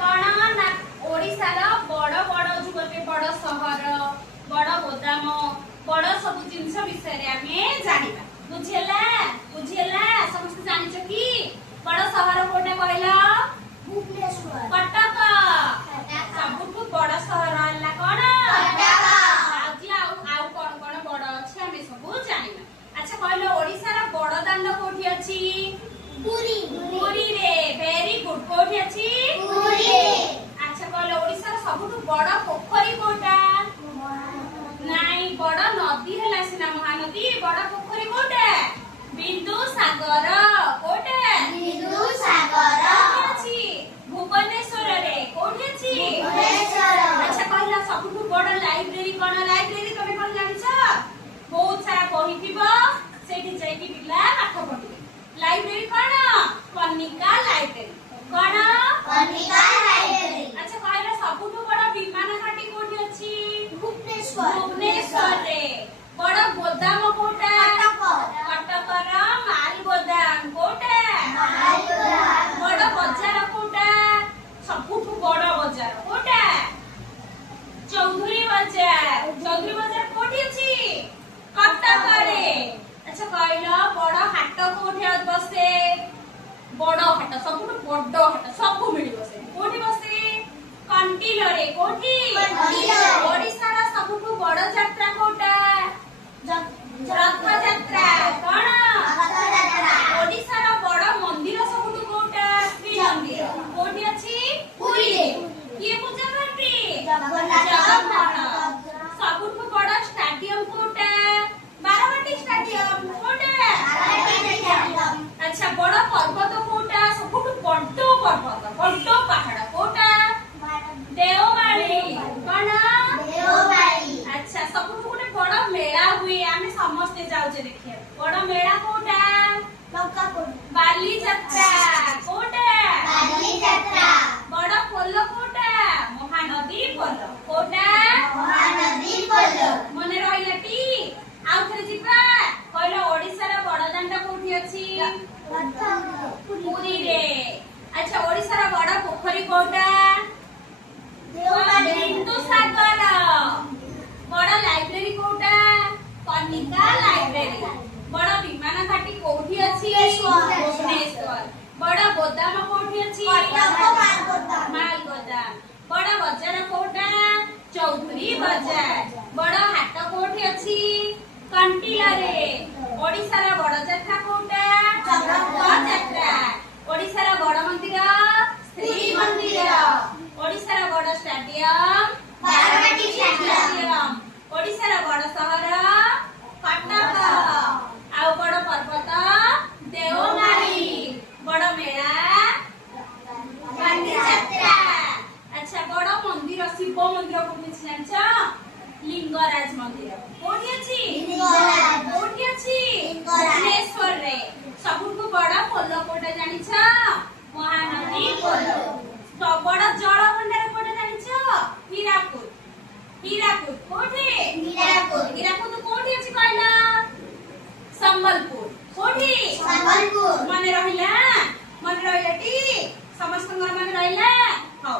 कौन ना ओडिसा रो बड़ बड़ जो गोटे बड़ शहर बड़ गोदाम बड़ सब जिंस विषय रे आमे जानिबा बुझियला समस्त जानिछ कि बड़ शहर कोटे कहला भुवनेश्वर कटक सबठु बड़ शहर हल्ला कोन कटक आज आउ कोन बड़ अछि आमे सब जानिबा अच्छा कहलो ओडिसा रो बड़ दांड कोठी अछि पुरी रे वेरी गुड कोठी अछि पुरी अच्छा कहलो ओडिसा रो सबठु बड़ पोखरी कोटा नाई बड़ नदी हला सिना महानदी बड़ पोखरी कोटा बिंदु सागर कोटा बिंदु सागर अछि भुवनेश्वर रे कोठी अछि भुवनेश्वर अच्छा कहला सबठु बड़ लाइब्रेरी कोन लाइब्रेरी तमे कोन जानिछ बहुत सारा बही थिबो सेठी जाई कि पिला पाठ पढिबे लाइब्रेरी कोन कनिका लाइब्रेरी कोन कनिका लाइब्रेरी अच्छा कहला सबठु बड़ विमान घाटी कोठी अछि भुवनेश्वर रे बड़ गोदाम कोटा कटक रा माल गोदाम कोटा बड़ बाजार कोटा सबठु बड़ बाजार कोटा चौधरी बाजार कोठी अछि कटक रे अच्छा कहला बड़ हाट कोठी बसे बड़ हाट सबठु बड़ हाट सब मिलिबो से कोठी बसे कंटिलो रे कोठी ओडिसा रा सबठु बड़ यात्रा कोटा रथ यात्रा कोन ओडिसा रा बड़ मंदिर सबठु कोटा श्री मंदिर कोठी अछि पुरी रे किए पूजा करबी जगन्नाथ सबठु बड़ स्टेडियम कोटा बाराबाटी स्टेडियम कोटा अच्छा बड़ पर्वत कोटा सबठु बड़ पहाड़ कोटा देवमाली कोन अच्छा सबठु गोटे बड़ मेला हुए आमे समस्त जाउचे देखिया बड़ मेला कोटा बाली यात्रा कोटा बड़ पोल कोटा महानदी पोल कोटा मने रहिलाटी आउ थरे जिबा कहलो ओडिसा रा बड़ दांडा कोठी अछि पुरी रे अच्छा ओडिसा रा बड़ पोखरी कोटा बिंदु सागर बड़ लाइब्रेरी कोटा कनिका लाइब्रेरी बड़ विमान घाटी कोठी अछि भुवनेश्वर बड़ गोदाम कोठी अछि माल गोदाम बड़ बाजार कोटा चौधरी बाजार बड़ हाट कोठी अछि कंटिला रे ओडिसा रा बड़ यात्रा कोटा जगन्नाथ यात्रा ओडिसा रा बड़ मंदिर श्री मंदिर ओडिसा रा बड़ स्टेडियम बाराबाटी स्टेडियम ओडिसा रा बड़ शहर कटक आउ बड़ पर्वत देवमाली बड़ मेला बाली यात्रा अच्छा बड़ मंदिर शिव मंदिर कोठी अछि जानिछ लिंगराज मंदिर कोठी अछि कोठी अछि भुवनेश्वर रे सबठु बड़ पोल कोटा जानिछ महानदी पोल बड़ जल भंडार कोटा जानिछ हीराकुद कोठी हीराकुद कोठी अछि कहला संबलपुर कोठी संबलपुर मने रहिला टी समस्त मन रहिला हो